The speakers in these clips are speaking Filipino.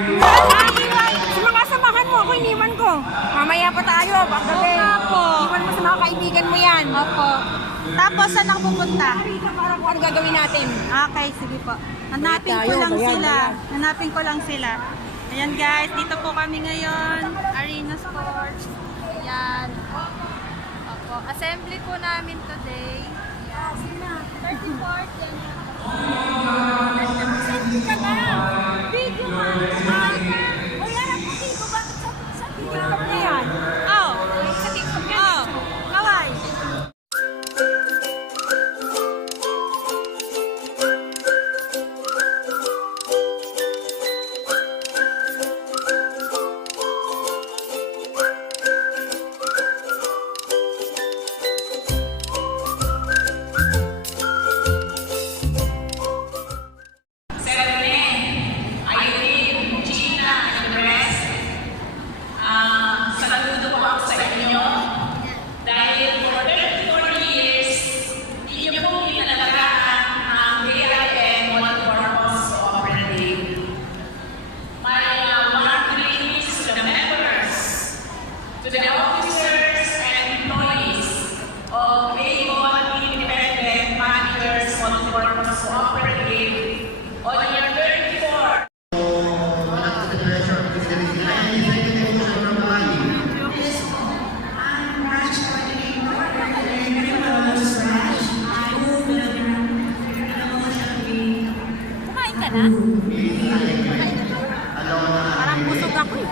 Mga samahan mo ako, iniwan ko. Mamaya pa tayo, paggabi. Opo. Iwan mo sa mga kaibigan mo yan. Opo. Tapos saan ako pupunta? Ano gagawin natin? Okay, sige po. Hanapin ko lang sila. Hanapin ko lang sila. Ayan guys, dito po kami ngayon. Arena Sports. Ayan. Opo. Assembly po namin today. Ayan. 34th yan. Saan ka na? Video mo. Wala na po dito. Bakit sa TikTok na yan? Oh! Sa TikTok yan. Oh! Kawai! Parang busog ako eh.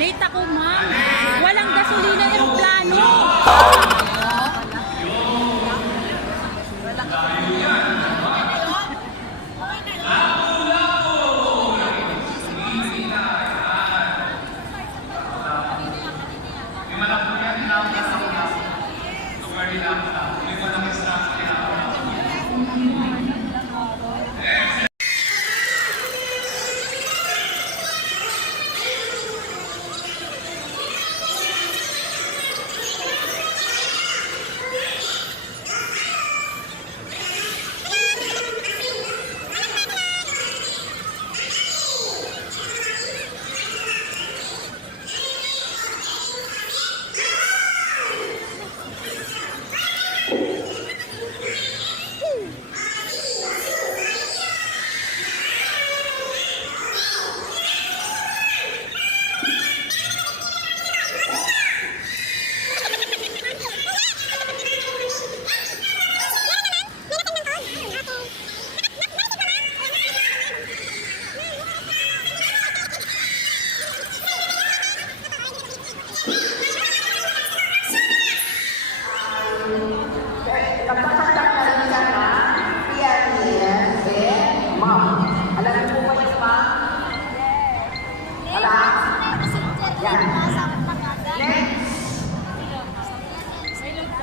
Late ako, ma'am. Walang gasolina yung plano.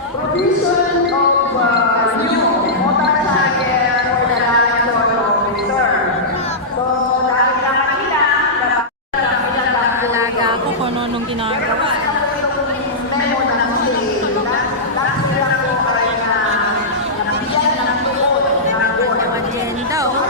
Provision of new motorcycle for the license officer. So, dahil na kanina, Alaga ako kung ano ginagawa. memo ng state na last year po ay nabigyan ng tuon ng board. Yung agenda, oh.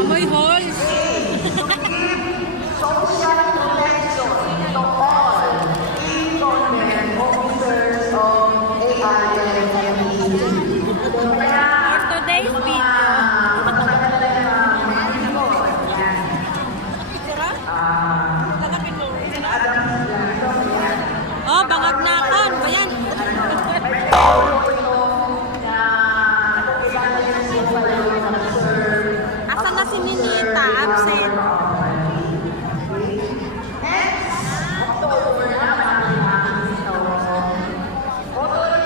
Amoy halls. Social protection to all incumbent officers of ARMMPC. For today's video. Oh, bangag na ako. Ano ba yan? Asan na si Ninita? Absent.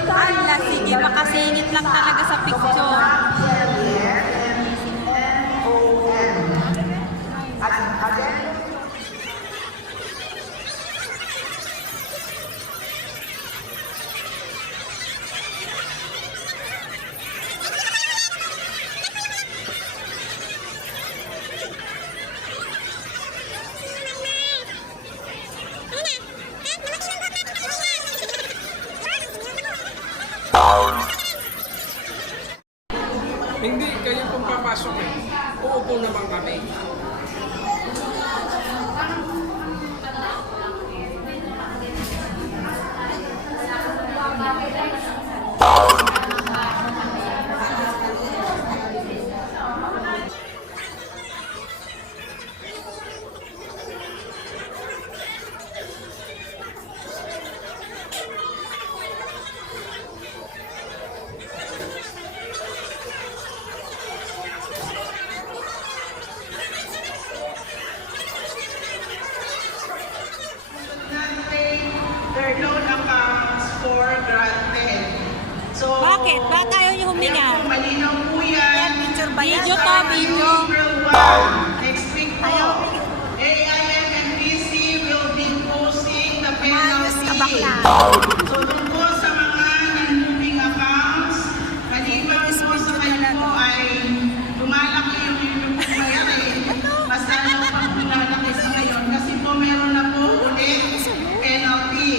Ala, sige, makasingit lang talaga sa picture. Hindi, kayo kung papasok eh. Uupo naman kami. Their loan accounts for granted. So, Bakit? Bakit ayaw niyo huminga? yan po, malinaw po yan. Picture ba yan? Video to, Sa video. April 1, next week po, AIMMPC will be posting the penalty. So, dun po sa mga non-moving accounts, maliban po sa kayo po ay lumalaki yung inyong mayari. Mas lalo pa po lalaki sa ngayon kasi po meron na po ulit penalty.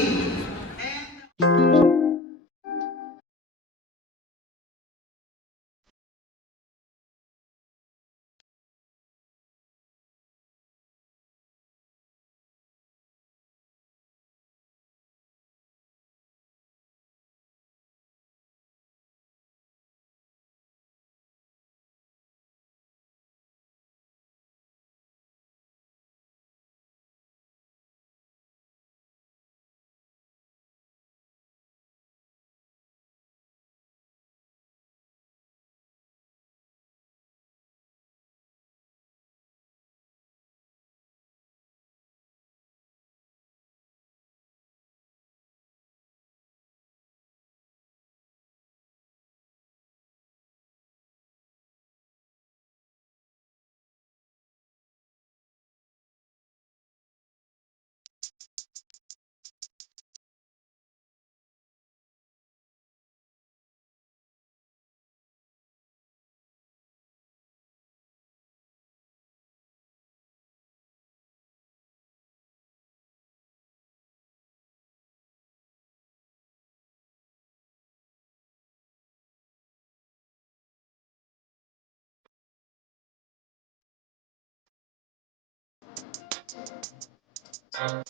And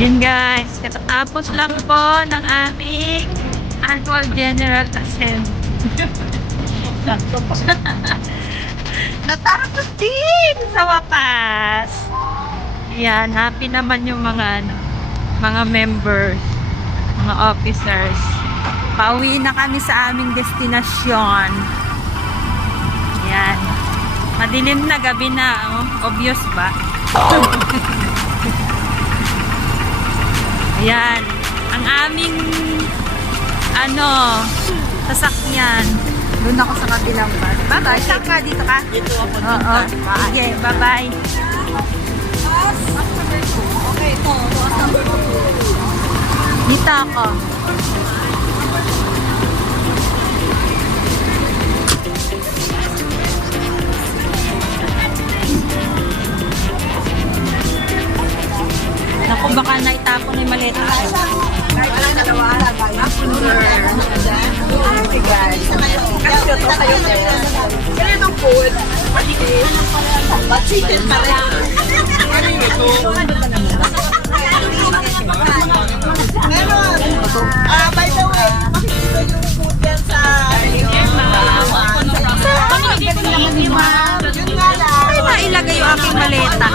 Yun guys, katapos lang po ng aming annual general assembly. Natapos din sa wakas. Yan, happy naman yung mga members, mga officers. Pauwi na kami sa aming destinasyon. Yan. Madilim na, gabi na. Oh. Obvious ba? Ayan. Ang aming sasakyan. Doon ako sa kabilang bus. Bye-bye. Saan ka? Dito ka? Dito ako Oo. Sige, bye-bye. Okay, ito. Dito ako. Naku, baka naitapon na yung maleta ko. Kahit lang dalawa, okay guys. Kasi ito kayo kaya ng food. But chicken pa rin. Meron. By the way, makikita yung food yan sa yun nga lang. Ay, mailagay yung aking maleta.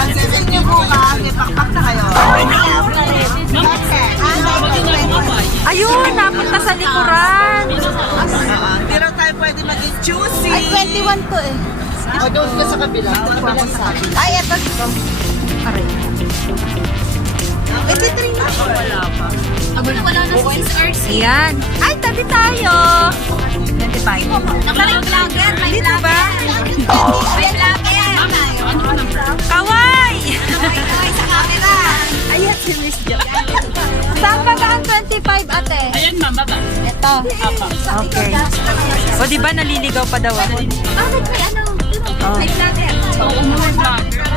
Pagsisin niyo bukas, ipakpak na kayo. Ayun, napunta sa likuran. Hindi raw tayo pwede maging choosy. Ay, 21 to eh. O, doon ka sa kabila. Ay, eto dito. Aray. 23 na. Wala pa. Wala na si RC. Ayan. Ay, tabi tayo. 25. May vlogger. Dito ba? May vlogger. Kawai! Ay, sa camera. Ayan si Miss Jo. Saan ba ang 25, ate? Ayan, ma'am, baba. Ito. Okay. O, di ba naliligaw pa daw ako? May ano? Oh. May vlogger. Oo, mga vlogger.